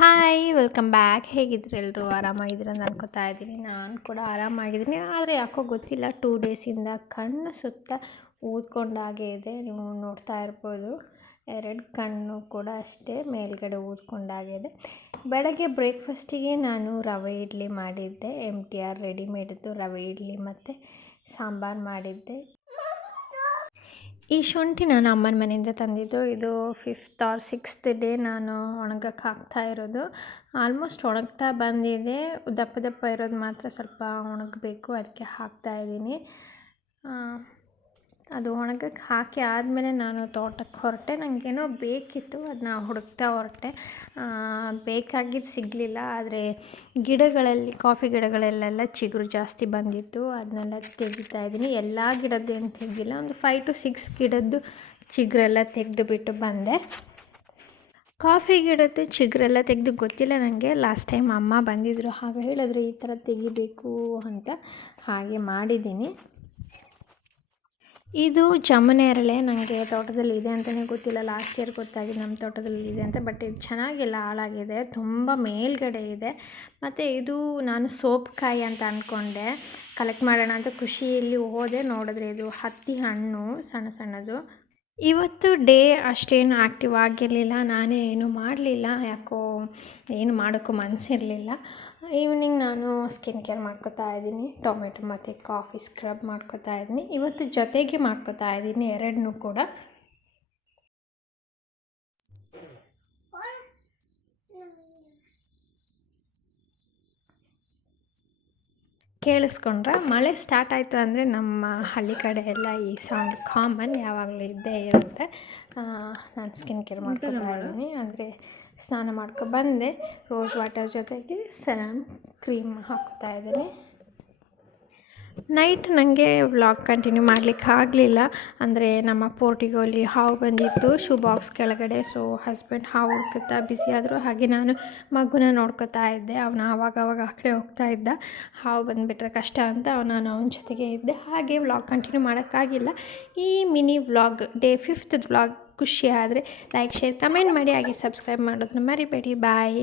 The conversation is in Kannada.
Hi welcome back. ಹೇಗಿದ್ರಿ ಎಲ್ಲರೂ? ಆರಾಮಾಗಿದ್ದೀರ ಅಂತ ಅನ್ಕೋತಾ ಇದ್ದೀನಿ. ನಾನು ಕೂಡ ಆರಾಮಾಗಿದ್ದೀನಿ. ಆದರೆ ಯಾಕೋ ಗೊತ್ತಿಲ್ಲ, 2 ಡೇಸಿಂದ ಕಣ್ಣು ಸುತ್ತ ಊದ್ಕೊಂಡಾಗೆ ಇದೆ. ನೀವು ನೋಡ್ತಾ ಇರ್ಬೋದು, 2 ಕಣ್ಣು ಕೂಡ ಅಷ್ಟೇ ಮೇಲ್ಗಡೆ ಊದ್ಕೊಂಡಾಗೆ ಇದೆ. ಬೆಳಗ್ಗೆ ಬ್ರೇಕ್ಫಾಸ್ಟಿಗೆ ನಾನು ರವೆ ಇಡ್ಲಿ ಮಾಡಿದ್ದೆ. MTR ರೆಡಿಮೇಡ್ದು ರವೆ ಇಡ್ಲಿ ಮತ್ತು ಸಾಂಬಾರು ಮಾಡಿದ್ದೆ. ಈ ಶುಂಠಿ ನಾನು ಅಮ್ಮನ ಮನೆಯಿಂದ ತಂದಿದ್ದು. ಇದು 5th or 6th ಡೇ ನಾನು ಒಣಗಕ್ಕೆ ಹಾಕ್ತಾ ಇರೋದು. ಆಲ್ಮೋಸ್ಟ್ ಒಣಗ್ತಾ ಬಂದಿದೆ. ದಪ್ಪ ದಪ್ಪ ಇರೋದು ಮಾತ್ರ ಸ್ವಲ್ಪ ಒಣಗಬೇಕು, ಅದಕ್ಕೆ ಹಾಕ್ತಾ ಇದ್ದೀನಿ. ಅದು ಒಣಗಕ್ಕೆ ಹಾಕಿ ಆದಮೇಲೆ ನಾನು ತೋಟಕ್ಕೆ ಹೊರಟೆ. ನನಗೇನೋ ಬೇಕಿತ್ತು, ಅದನ್ನ ಹುಡುಕ್ತಾ ಹೊರಟೆ. ಬೇಕಾಗಿದ್ದು ಸಿಗಲಿಲ್ಲ. ಆದರೆ ಗಿಡಗಳಲ್ಲಿ, ಕಾಫಿ ಗಿಡಗಳಲ್ಲೆಲ್ಲ ಚಿಗುರು ಜಾಸ್ತಿ ಬಂದಿತ್ತು. ಅದನ್ನೆಲ್ಲ ತೆಗಿತಾ ಇದ್ದೀನಿ. ಎಲ್ಲ ಗಿಡದ್ದು ಏನು ತೆಗೆದಿಲ್ಲ, ಒಂದು 5 to 6 ಗಿಡದ್ದು ಚಿಗುರೆಲ್ಲ ತೆಗೆದುಬಿಟ್ಟು ಬಂದೆ. ಕಾಫಿ ಗಿಡದ್ದು ಚಿಗುರೆಲ್ಲ ತೆಗೆದು ಗೊತ್ತಿಲ್ಲ ನನಗೆ. ಲಾಸ್ಟ್ ಟೈಮ್ ಅಮ್ಮ ಬಂದಿದ್ದರು, ಹಾಗೆ ಹೇಳಿದ್ರು ಈ ಥರ ತೆಗಿಬೇಕು ಅಂತ. ಹಾಗೆ ಮಾಡಿದ್ದೀನಿ. ಇದು ಜಮುನೇರಳೆ. ನನಗೆ ತೋಟದಲ್ಲಿ ಇದೆ ಅಂತಲೇ ಗೊತ್ತಿಲ್ಲ. ಲಾಸ್ಟ್ ಇಯರ್ ಗೊತ್ತಾಗಿದೆ ನಮ್ಮ ತೋಟದಲ್ಲಿ ಇದೆ ಅಂತ. ಬಟ್ ಇದು ಚೆನ್ನಾಗಿಲ್ಲ, ಹಾಳಾಗಿದೆ, ತುಂಬ ಮೇಲ್ಗಡೆ ಇದೆ. ಮತ್ತು ಇದು ನಾನು ಸೋಪುಕಾಯಿ ಅಂತ ಅಂದ್ಕೊಂಡೆ, ಕಲೆಕ್ಟ್ ಮಾಡೋಣ ಅಂತ ಖುಷಿಯಲ್ಲಿ ಹೋದೆ. ನೋಡಿದ್ರೆ ಇದು ಹತ್ತಿ ಹಣ್ಣು, ಸಣ್ಣ ಸಣ್ಣದು. ಇವತ್ತು ಡೇ ಅಷ್ಟೇನು ಆ್ಯಕ್ಟಿವ್ ಆಗಿರಲಿಲ್ಲ. ನಾನೇ ಏನೂ ಮಾಡಲಿಲ್ಲ, ಯಾಕೋ ಏನು ಮಾಡೋಕ್ಕೂ ಮನಸ್ಸಿರಲಿಲ್ಲ. ಈವ್ನಿಂಗ್ ನಾನು ಸ್ಕಿನ್ ಕೇರ್ ಮಾಡ್ಕೋತಾ ಇದ್ದೀನಿ. ಟೊಮೆಟೊ ಮತ್ತು ಕಾಫಿ ಸ್ಕ್ರಬ್ ಮಾಡ್ಕೋತಾ ಇದ್ದೀನಿ. ಇವತ್ತು ಜೊತೆಗೆ ಮಾಡ್ಕೋತಾ ಇದ್ದೀನಿ ಎರಡನ್ನೂ ಕೂಡ. ಕೇಳಿಸ್ಕೊಂಡ್ರೆ ಮಳೆ ಸ್ಟಾರ್ಟ್ ಆಯಿತು ಅಂದರೆ ನಮ್ಮ ಹಳ್ಳಿ ಕಡೆ ಎಲ್ಲ ಈ ಸೌಂಡ್ ಕಾಮನ್, ಯಾವಾಗಲೂ ಇದ್ದೇ ಇರುತ್ತೆ. ನಾನು ಸ್ಕಿನ್ ಕೇರ್ ಮಾಡ್ಕೊತಾ ಇದ್ದೀನಿ. ಅಂದರೆ ಸ್ನಾನ ಮಾಡ್ಕೊ ಬಂದೆ, ರೋಸ್ ವಾಟರ್ ಜೊತೆಗೆ ಸೆರಮ್ ಕ್ರೀಮ್ ಹಾಕ್ತಾ ಇದ್ದೀನಿ. ನೈಟ್ ನನಗೆ ವ್ಲಾಗ್ ಕಂಟಿನ್ಯೂ ಮಾಡಲಿಕ್ಕೆ ಆಗಲಿಲ್ಲ. ಅಂದರೆ ನಮ್ಮ ಪೋರ್ಟಿಗೋಲಿ ಹಾವು ಬಂದಿತ್ತು ಶೂ ಬಾಕ್ಸ್ ಕೆಳಗಡೆ. ಸೊ ಹಸ್ಬೆಂಡ್ ಹಾವು ಹುಡ್ಕುತ್ತಾ ಬಿಸಿಯಾದರು. ಹಾಗೆ ನಾನು ಮಗುನ ನೋಡ್ಕೋತಾ ಇದ್ದೆ. ಅವನು ಆವಾಗವಾಗ ಆ ಕಡೆ ಹೋಗ್ತಾ ಇದ್ದ. ಹಾವು ಬಂದುಬಿಟ್ರೆ ಕಷ್ಟ ಅಂತ ನಾನು ಅವನ ಜೊತೆಗೆ ಇದ್ದೆ. ಹಾಗೆ ವ್ಲಾಗ್ ಕಂಟಿನ್ಯೂ ಮಾಡೋಕ್ಕಾಗಿಲ್ಲ. ಈ mini vlog, day 5th vlog ಖುಷಿ ಆದರೆ ಲೈಕ್, ಶೇರ್, ಕಮೆಂಟ್ ಮಾಡಿ. ಹಾಗೆ ಸಬ್ಸ್ಕ್ರೈಬ್ ಮಾಡೋದನ್ನ ಮರಿಬೇಡಿ. ಬಾಯ್.